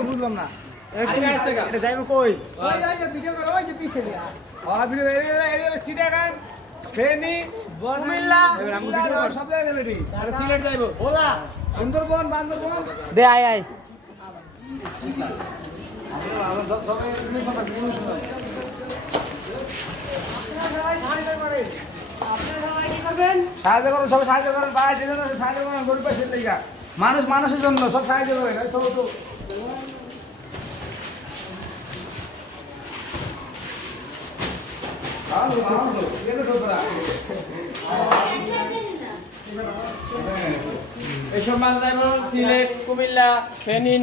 বুঝলাম না যাইব কই চিটাগাং ফেনী কুমিল্লা সব জায়গায় সিলেট যাইব ওলা সুন্দরবন বান্দরবন দে আয় আয় সাহায্য করুন সবাই সাহায্য করেন ভাই যে জন্য সাহায্য করেন গরিব পাশের লেগা মানুষ মানুষের জন্য সব সাহায্য করেন তো এইসব মাছ সিলেট কুমিল্লা ফেনী